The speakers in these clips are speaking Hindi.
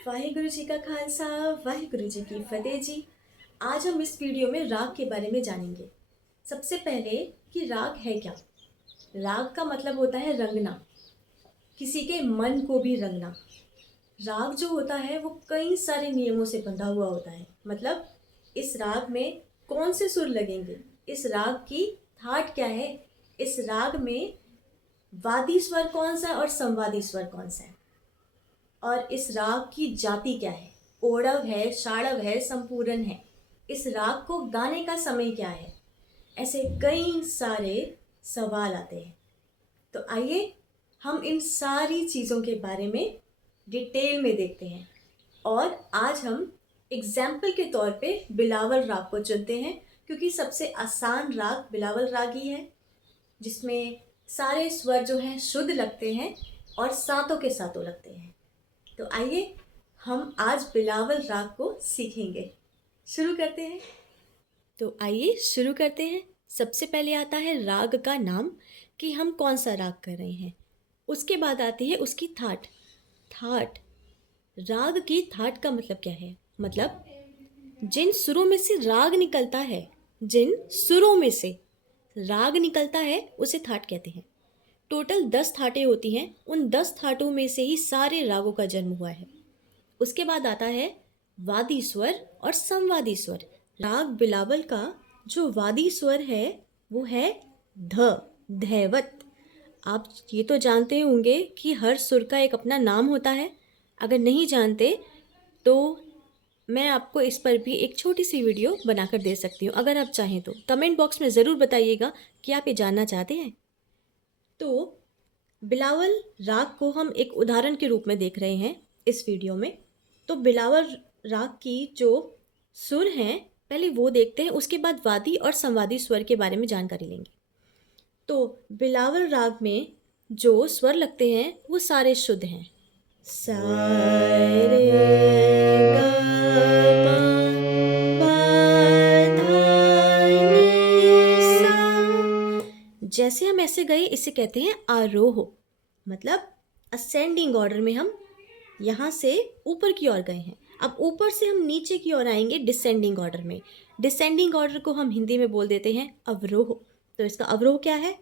वाहिगुरु जी का खालसा, वाहिगुरु जी की फतेह जी। आज हम इस वीडियो में राग के बारे में जानेंगे। सबसे पहले कि राग है क्या। राग का मतलब होता है रंगना, किसी के मन को भी रंगना। राग जो होता है वो कई सारे नियमों से बंधा हुआ होता है। मतलब इस राग में कौन से सुर लगेंगे, इस राग की थाट क्या है, इस राग में वादी स्वर कौन सा और संवादी स्वर कौन सा है, और इस राग की जाति क्या है, ओढ़व है, शाड़व है, संपूरन है। इस राग को गाने का समय क्या है। ऐसे कई सारे सवाल आते हैं। तो आइए हम इन सारी चीज़ों के बारे में डिटेल में देखते हैं। और आज हम एग्जाम्पल के तौर पे बिलावल राग को चुनते हैं, क्योंकि सबसे आसान राग बिलावल राग ही है, जिसमें सारे स्वर जो हैं शुद्ध लगते हैं और सातों के सातों लगते हैं। तो आइए हम आज बिलावल राग को सीखेंगे। शुरू करते हैं। तो आइए शुरू करते हैं। सबसे पहले आता है राग का नाम, कि हम कौन सा राग कर रहे हैं। उसके बाद आती है उसकी थाट। थाट, राग की थाट का मतलब क्या है। मतलब जिन सुरों में से राग निकलता है, जिन सुरों में से राग निकलता है उसे थाट कहते हैं। टोटल 10 थाटें होती हैं। उन 10 थाटों में से ही सारे रागों का जन्म हुआ है। उसके बाद आता है वादी स्वर और संवादी स्वर। राग बिलावल का जो वादी स्वर है वो है ध, धैवत। आप ये तो जानते होंगे कि हर सुर का एक अपना नाम होता है। अगर नहीं जानते तो मैं आपको इस पर भी एक छोटी सी वीडियो बनाकर दे सकती हूँ। अगर आप चाहें तो कमेंट बॉक्स में ज़रूर बताइएगा कि आप ये जानना चाहते हैं। तो बिलावल राग को हम एक उदाहरण के रूप में देख रहे हैं इस वीडियो में। तो बिलावल राग की जो सुर हैं पहले वो देखते हैं, उसके बाद वादी और संवादी स्वर के बारे में जानकारी लेंगे। तो बिलावल राग में जो स्वर लगते हैं वो सारे शुद्ध हैं। सा रे गा मा पा धा नी सा। जैसे हम ऐसे गए इसे कहते हैं आरोह। मतलब असेंडिंग ऑर्डर में हम यहाँ से ऊपर की ओर गए हैं। अब ऊपर से हम नीचे की ओर आएंगे डिसेंडिंग ऑर्डर में। डिसेंडिंग ऑर्डर को हम हिंदी में बोल देते हैं अवरोह। तो इसका अवरोह क्या है,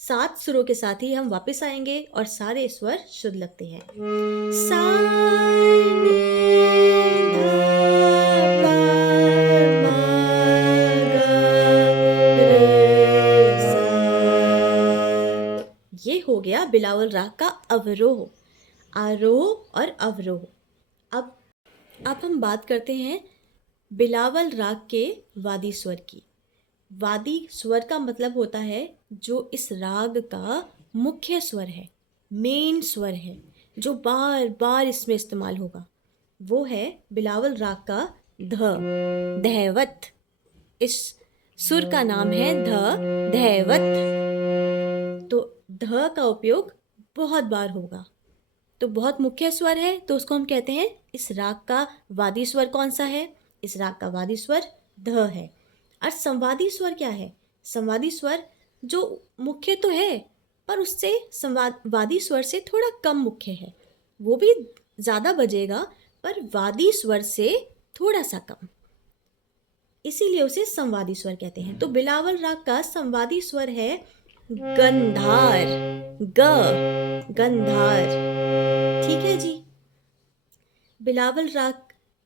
7 सुरों के साथ ही हम वापस आएंगे और सारे स्वर शुद्ध लगते हैं। सा नी धा पा मा गा रे सा। ये हो गया बिलावल राग का अवरोह, आरोह और अवरोह। अब हम बात करते हैं बिलावल राग के वादी स्वर की। वादी स्वर का मतलब होता है जो इस राग का मुख्य स्वर है, मेन स्वर है, जो बार बार इसमें इस्तेमाल होगा। वो है बिलावल राग का ध, धैवत। इस सुर का नाम है ध, धैवत। तो ध का उपयोग बहुत बार होगा। तो बहुत मुख्य स्वर है तो उसको हम कहते हैं। इस राग का वादी स्वर कौन सा है, इस राग का वादी स्वर ध है। और संवादी स्वर क्या है, संवादी स्वर जो मुख्य तो है पर उससे वादी स्वर से थोड़ा कम मुख्य है। वो भी ज़्यादा बजेगा पर वादी स्वर से थोड़ा सा कम, इसीलिए उसे संवादी स्वर कहते हैं। तो बिलावल राग का संवादी स्वर है गंधार, ग, गंधार। ठीक है जी। बिलावल राग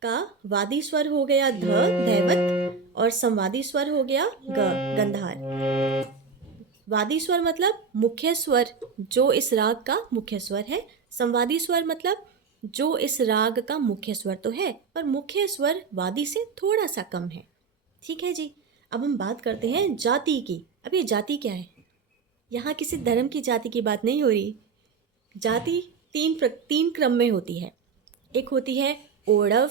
का वादी स्वर हो गया ध, धैवत, और संवादी स्वर हो गया ग, गंधार। वादी स्वर मतलब मुख्य स्वर जो इस राग का मुख्य स्वर है। संवादी स्वर मतलब जो इस राग का मुख्य स्वर तो है पर मुख्य स्वर वादी से थोड़ा सा कम है। ठीक है जी। अब हम बात करते हैं जाति की। अब ये जाति क्या है, यहाँ किसी धर्म की जाति की बात नहीं हो रही। जाति तीन क्रम में होती है। एक होती है ओढ़व,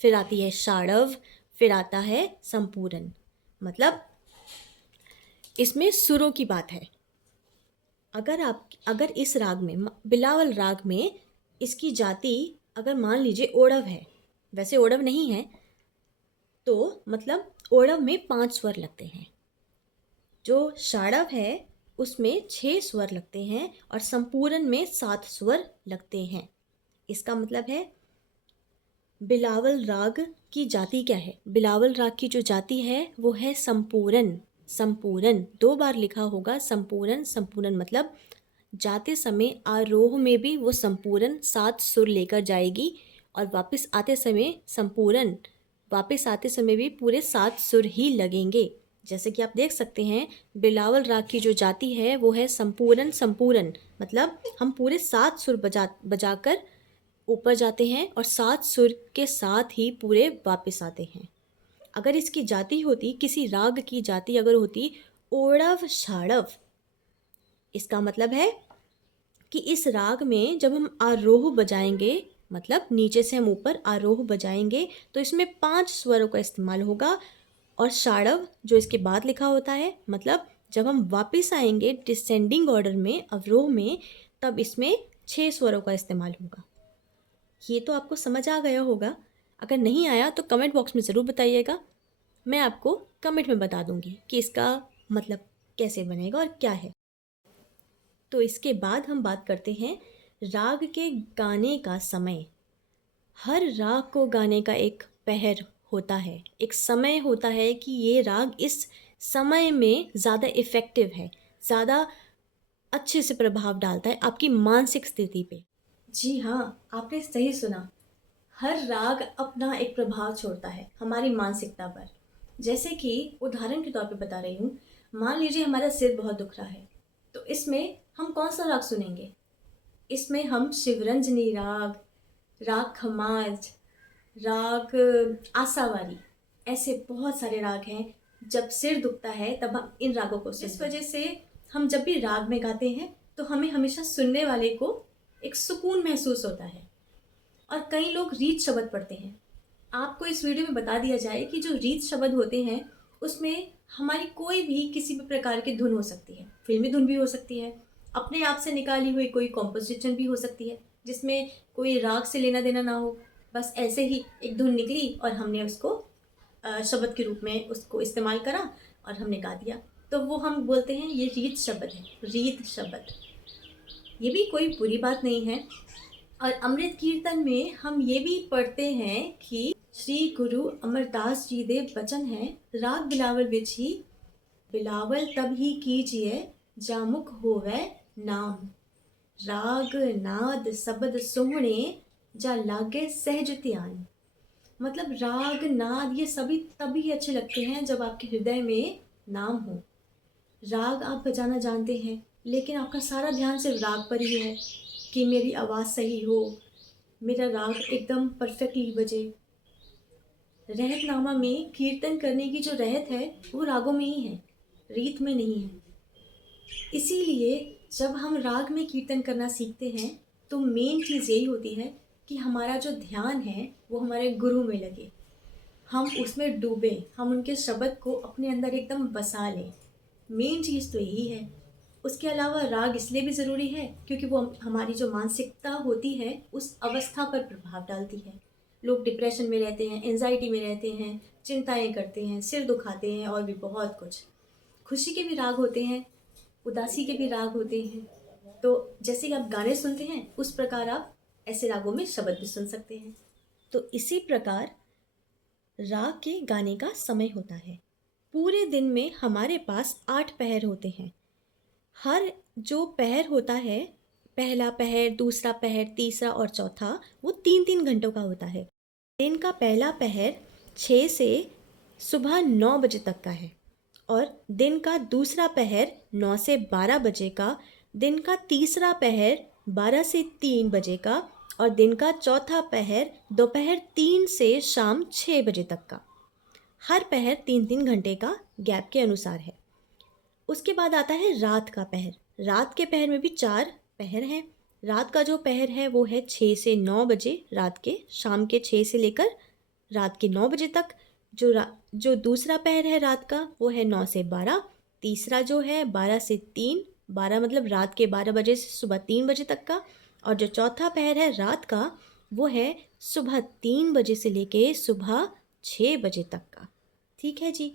फिर आती है शाड़व, फिर आता है संपूरन। मतलब इसमें सुरों की बात है। अगर इस राग में, बिलावल राग में, इसकी जाति अगर मान लीजिए ओढ़व है, वैसे ओढ़व नहीं है, तो मतलब ओढ़व में 5 स्वर लगते हैं। जो शाड़व है उसमें 6 स्वर लगते हैं और संपूरन में 7 स्वर लगते हैं। इसका मतलब है बिलावल राग की जाति क्या है? बिलावल राग की जो जाति है वो है संपूरन। संपूरन 2 बार लिखा होगा, संपूरन। संपूरन मतलब जाते समय आरोह में भी वो संपूरन 7 सुर लेकर जाएगी और वापस आते समय संपूरन, वापस आते समय भी पूरे 7 सुर ही लगेंगे। जैसे कि आप देख सकते हैं, बिलावल राग की जो जाति है वो है संपूरन। संपूरन मतलब हम पूरे 7 सुर बजाकर ऊपर जाते हैं और 7 सुर के साथ ही पूरे वापस आते हैं। अगर इसकी जाति होती, किसी राग की जाति अगर होती ओड़व शाड़व, इसका मतलब है कि इस राग में जब हम आरोह बजाएंगे, मतलब नीचे से हम ऊपर आरोह बजाएंगे, तो इसमें 5 स्वरों का इस्तेमाल होगा। और शाड़व जो इसके बाद लिखा होता है, मतलब जब हम वापस आएंगे डिसेंडिंग ऑर्डर में, अवरोह में, तब इसमें 6 स्वरों का इस्तेमाल होगा। ये तो आपको समझ आ गया होगा। अगर नहीं आया तो कमेंट बॉक्स में ज़रूर बताइएगा, मैं आपको कमेंट में बता दूंगी कि इसका मतलब कैसे बनेगा और क्या है। तो इसके बाद हम बात करते हैं राग के गाने का समय। हर राग को गाने का एक पहर होता है, एक समय होता है कि ये राग इस समय में ज़्यादा इफ़ेक्टिव है, ज़्यादा अच्छे से प्रभाव डालता है आपकी मानसिक स्थिति पे। जी हाँ, आपने सही सुना। हर राग अपना एक प्रभाव छोड़ता है हमारी मानसिकता पर। जैसे कि उदाहरण के तौर पे बता रही हूँ, मान लीजिए हमारा सिर बहुत दुख रहा है, तो इसमें हम कौन सा राग सुनेंगे? इसमें हम शिवरंजनी राग, राग खमाज, राग आसावारी, ऐसे बहुत सारे राग हैं। जब सिर दुखता है तब हम इन रागों को सुनते हैं। इस वजह से हम जब भी राग में गाते हैं तो हमें हमेशा सुनने वाले को एक सुकून महसूस होता है। और कई लोग रीत शब्द पढ़ते हैं। आपको इस वीडियो में बता दिया जाए कि जो रीत शब्द होते हैं उसमें हमारी कोई भी किसी भी प्रकार की धुन हो सकती है, फिल्मी धुन भी हो सकती है, अपने आप से निकाली हुई कोई कॉम्पोजिशन भी हो सकती है जिसमें कोई राग से लेना देना ना हो, बस ऐसे ही एक धुन निकली और हमने उसको शब्द के रूप में उसको इस्तेमाल करा और हमने गा दिया, तो वो हम बोलते हैं ये रीत शब्द है, रीत शब्द। ये भी कोई बुरी बात नहीं है। और अमृत कीर्तन में हम ये भी पढ़ते हैं कि श्री गुरु अमरदास जी दे बचन है, राग बिलावल बिछी, बिलावल तब ही कीजिए जामुख होवे नाम, राग नाद शब्द सुहणे जा लागे सहज ध्यान। मतलब राग नाद ये सभी तभी अच्छे लगते हैं जब आपके हृदय में नाम हो। राग आप बजाना जानते हैं लेकिन आपका सारा ध्यान सिर्फ राग पर ही है कि मेरी आवाज़ सही हो, मेरा राग एकदम परफेक्टली बजे। रहतनामा में कीर्तन करने की जो रहत है वो रागों में ही है, रीत में नहीं है। इसीलिए जब हम राग में कीर्तन करना सीखते हैं तो मेन चीज़ यही होती है कि हमारा जो ध्यान है वो हमारे गुरु में लगे, हम उसमें डूबें, हम उनके शब्द को अपने अंदर एकदम बसा लें। मेन चीज़ तो यही है। उसके अलावा राग इसलिए भी ज़रूरी है क्योंकि वो हमारी जो मानसिकता होती है उस अवस्था पर प्रभाव डालती है। लोग डिप्रेशन में रहते हैं, एंजाइटी में रहते हैं, चिंताएं करते हैं, सिर दुखाते हैं और भी बहुत कुछ। खुशी के भी राग होते हैं, उदासी के भी राग होते हैं। तो जैसे कि आप गाने सुनते हैं उस प्रकार आप ऐसे रागों में शब्द भी सुन सकते हैं। तो इसी प्रकार राग के गाने का समय होता है। पूरे दिन में हमारे पास 8 पहर होते हैं। हर जो पहर होता है, पहला पहर, दूसरा पहर, तीसरा और चौथा, वो 3-3 घंटों का होता है। दिन का पहला पहर 6 से सुबह 9 बजे तक का है और दिन का दूसरा पहर 9 से 12 बजे का, दिन का तीसरा पहर 12 से 3 बजे का और दिन का चौथा पहर दोपहर 3 से शाम 6 बजे तक का। हर पहर 3-3 घंटे का गैप के अनुसार है। उसके बाद आता है रात का पहर। रात के पहर में भी 4 पहर हैं। रात का जो पहर है वो है 6 से 9 बजे, रात के शाम के 6 से लेकर रात के 9 बजे तक। जो दूसरा पहर है रात का वो है 9 से 12। तीसरा जो है 12 से 3, 12 मतलब रात के 12 बजे से सुबह 3 बजे तक का। और जो चौथा पहर है रात का वो है सुबह 3 बजे से लेके सुबह 6 बजे तक का। ठीक है जी।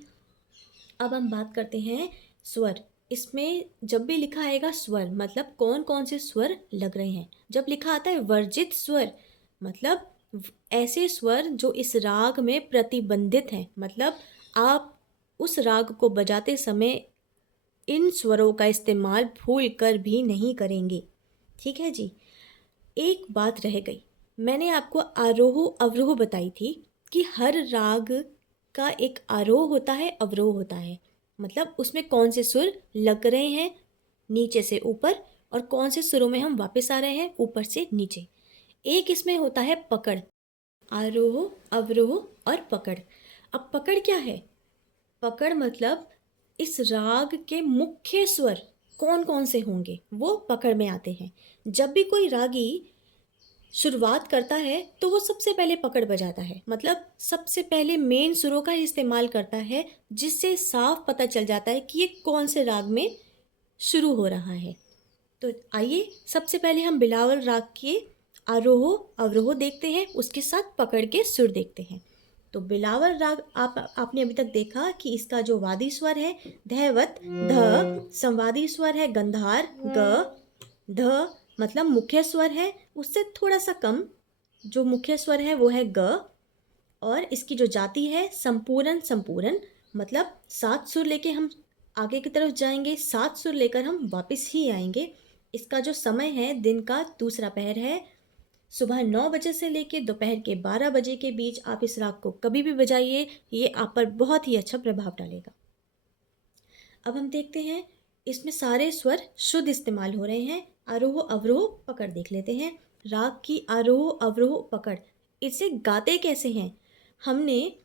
अब हम बात करते हैं स्वर। इसमें जब भी लिखा आएगा स्वर मतलब कौन कौन से स्वर लग रहे हैं। जब लिखा आता है वर्जित स्वर मतलब ऐसे स्वर जो इस राग में प्रतिबंधित हैं, मतलब आप उस राग को बजाते समय इन स्वरों का इस्तेमाल भूल कर भी नहीं करेंगे। ठीक है जी। एक बात रह गई, मैंने आपको आरोह अवरोह बताई थी कि हर राग का एक आरोह होता है, अवरोह होता है, मतलब उसमें कौन से सुर लग रहे हैं नीचे से ऊपर और कौन से सुरों में हम वापस आ रहे हैं ऊपर से नीचे। एक इसमें होता है पकड़, आरोह अवरोह और पकड़। अब पकड़ क्या है? पकड़ मतलब इस राग के मुख्य स्वर कौन कौन से होंगे वो पकड़ में आते हैं। जब भी कोई रागी शुरुआत करता है तो वो सबसे पहले पकड़ बजाता है, मतलब सबसे पहले मेन सुरों का इस्तेमाल करता है, जिससे साफ पता चल जाता है कि ये कौन से राग में शुरू हो रहा है। तो आइए सबसे पहले हम बिलावल राग के आरोह अवरोह देखते हैं, उसके साथ पकड़ के सुर देखते हैं। तो बिलावल राग आपने अभी तक देखा कि इसका जो वादी स्वर है धैवत ध, संवादी स्वर है गंधार ग, ध मतलब मुख्य स्वर है, उससे थोड़ा सा कम जो मुख्य स्वर है वो है ग, और इसकी जो जाति है संपूर्ण संपूर्ण, मतलब 7 सुर लेके हम आगे की तरफ जाएंगे, 7 सुर लेकर हम वापस ही आएंगे। इसका जो समय है दिन का दूसरा पहर है, सुबह 9 बजे से लेके दोपहर के 12 बजे के बीच आप इस राग को कभी भी बजाइए, ये आप पर बहुत ही अच्छा प्रभाव डालेगा। अब हम देखते हैं इसमें सारे स्वर शुद्ध इस्तेमाल हो रहे हैं। आरोह अवरोह पकड़ देख लेते हैं। राग की आरोह अवरोह पकड़, इसे गाते कैसे हैं? हमने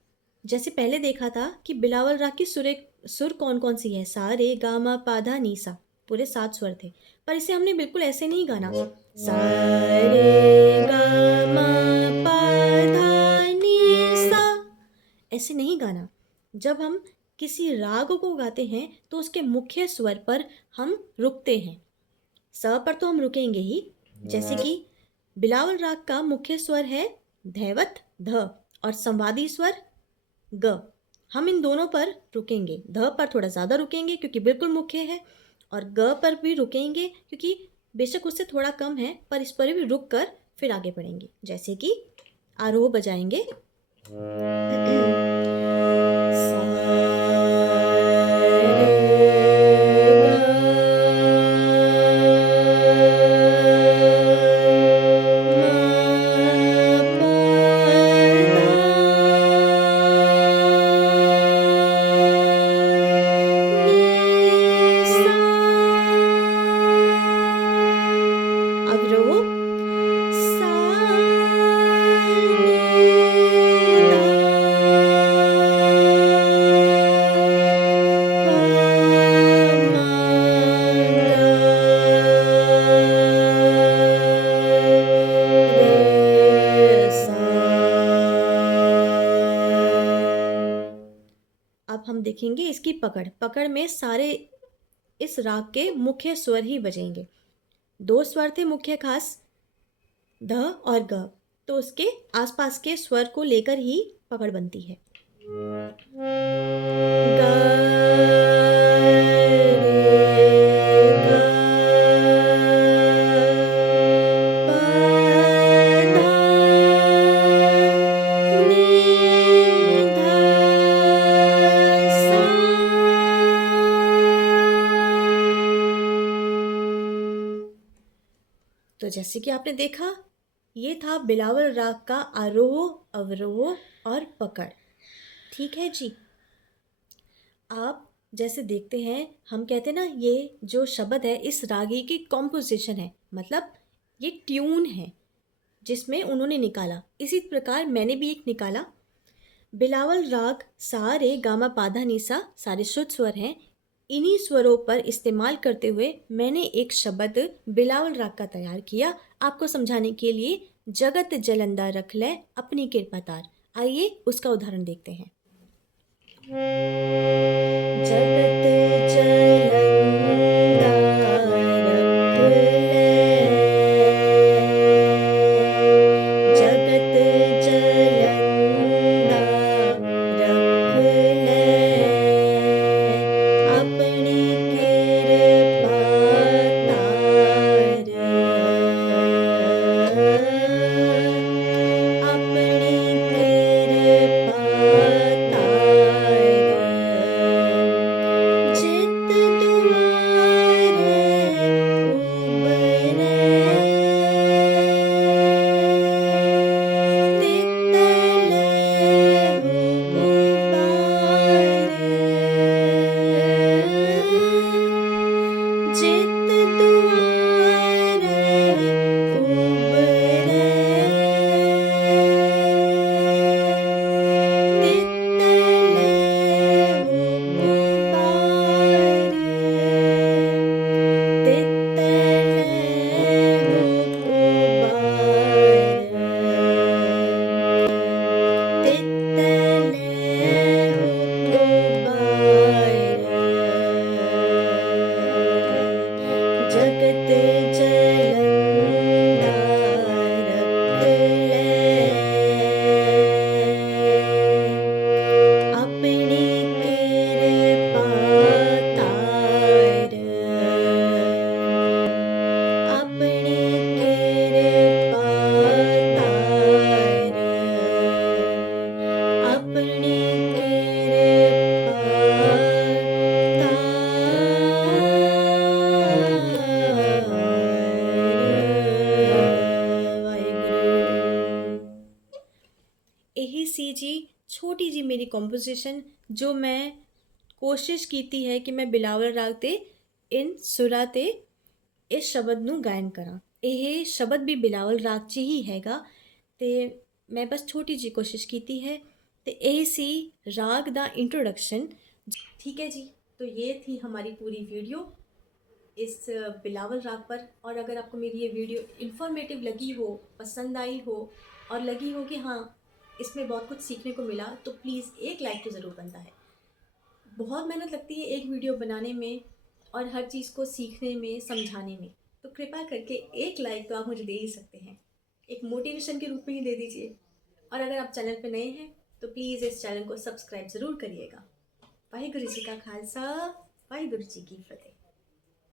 जैसे पहले देखा था कि बिलावल राग की सुर कौन कौन सी है, सा रे गा मा पा धा नी सा, पूरे 7 स्वर थे। पर इसे हमने बिल्कुल ऐसे नहीं गाना, सा रे गा मा पा धा नी सा, ऐसे नहीं गाना। जब हम किसी राग को गाते हैं तो उसके मुख्य स्वर पर हम रुकते हैं। स पर तो हम रुकेंगे ही, जैसे कि बिलावल राग का मुख्य स्वर है धैवत ध और संवादी स्वर ग, हम इन दोनों पर रुकेंगे। ध पर थोड़ा ज़्यादा रुकेंगे क्योंकि बिल्कुल मुख्य है, और ग पर भी रुकेंगे क्योंकि बेशक उससे थोड़ा कम है, पर इस पर भी रुक कर फिर आगे बढ़ेंगे। जैसे कि आरोह बजाएंगे अवरोह सा नी धा प मा ग रे सा। अब हम देखेंगे इसकी पकड़। पकड़ में सारे इस राग के मुख्य स्वर ही बजेंगे। 2 स्वर थे मुख्य खास, ध और ग, तो उसके आसपास के स्वर को लेकर ही पकड़ बनती है। ग रे ग प धा नी धा सा। तो जैसे कि आपने देखा, ये था बिलावल राग का आरोह अवरोह और पकड़। ठीक है जी। आप जैसे देखते हैं, हम कहते हैं ना ये जो शब्द है इस रागी की कॉम्पोजिशन है, मतलब ये ट्यून है जिसमें उन्होंने निकाला। इसी प्रकार मैंने भी एक निकाला। बिलावल राग सा रे गामा पाधा निसा सारे शुद्ध स्वर हैं। इन्हीं स्वरों पर इस्तेमाल करते हुए मैंने एक शब्द बिलावल राग का तैयार किया आपको समझाने के लिए। जगत जलंदा रख ले अपनी कृपा तार। आइए उसका उदाहरण देखते हैं। जगत जलंदा रख ले, जगत जलंदा रख ले, अपनी कृपा तार, अपनी यही सी जी छोटी जी मेरी कंपोजिशन जो मैं कोशिश कीती है कि मैं बिलावल राग ते इन सुरां ते इस शब्द ਨੂੰ ਗਾਇਨ ਕਰਾਂ। ਇਹ शब्द भी बिलावल राग 'ਚ ही हैगा ਤੇ मैं बस छोटी जी कोशिश कीती है तो यही सी राग दा इंट्रोडक्शन। ठीक है जी, तो ये थी हमारी पूरी वीडियो इस बिलावल राग पर। और अगर आपको मेरी ये वीडियो इन्फॉर्मेटिव लगी हो, पसंद आई हो और लगी हो कि हाँ इसमें बहुत कुछ सीखने को मिला, तो प्लीज़ एक लाइक तो ज़रूर बनता है। बहुत मेहनत लगती है एक वीडियो बनाने में और हर चीज़ को सीखने में, समझाने में, तो कृपया करके एक लाइक तो आप मुझे दे ही सकते हैं, एक मोटिवेशन के रूप में ही दे दीजिए। और अगर आप चैनल पर नए हैं तो प्लीज़ इस चैनल को सब्सक्राइब ज़रूर करिएगा। वाहिगुरु जी का खालसा, वाहिगुरु जी की फतेह।